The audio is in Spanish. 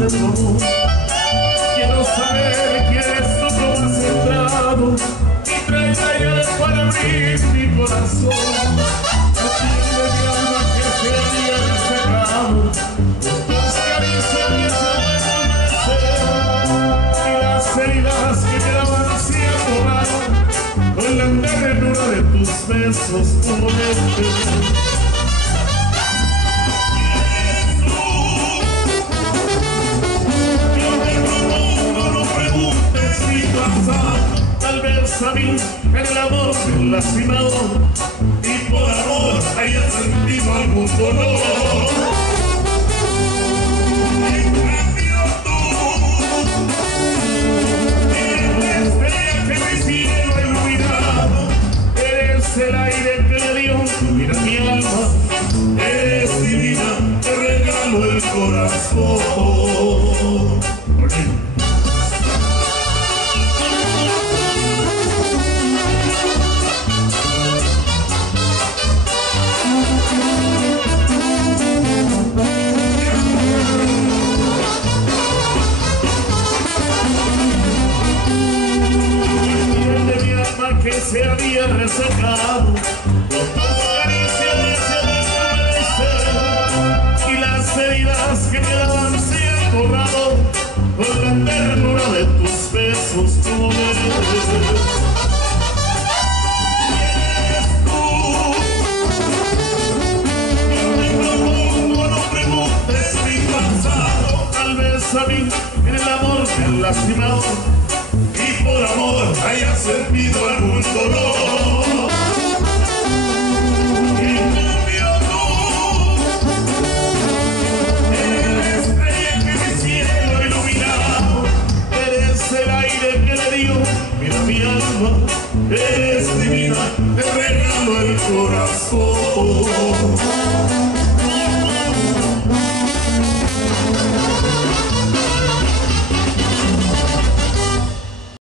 de tu amor. Quiero saber quién eres tú, cómo has entrado y trae ya para abrir mi corazón. Así de mi alma que se había resecado, tus caricias me hacen amanecer y las heridas que quedaban sin borrar con la ternura de tus besos pude ver. Tal vez a mí el amor me ha lastimado y por amor haya sentido algún dolor. En cambio tú eres la estrella que mi cielo ha iluminado, eres el aire que le dio vida a mi alma, eres divina, te regalo el corazón. Que se había resecado, con tus caricias me hacían amanecer y las heridas que quedaban se han borrado con la ternura de tus besos pude ver. ¿Quién eres tú? Yo te propongo, no preguntes mi pasado. Tal vez a mí en el amor me han lastimado y por amor haya sentido algún dolor. En cambio tú eres la estrella que mi cielo ha iluminado, eres el aire que le dio vida a mi alma, eres divina, te regalo el corazón.